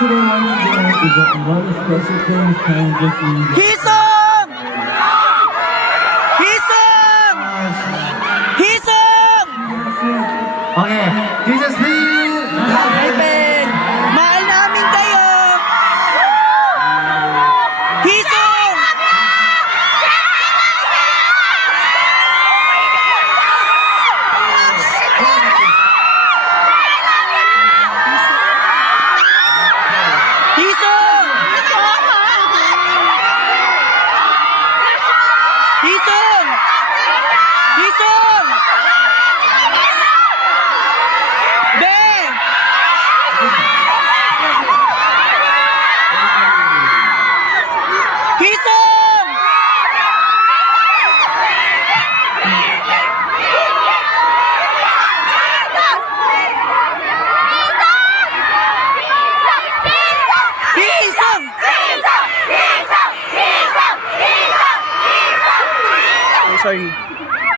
today once again is one special thing is kind of Hisong! Hisong! Hisong! Okay, Jesus please! ENHYPEN! Mahal namin kayo! Hisong! Hisong! Hisong! Hisong! Be! Hisong! Hisong! Sorry.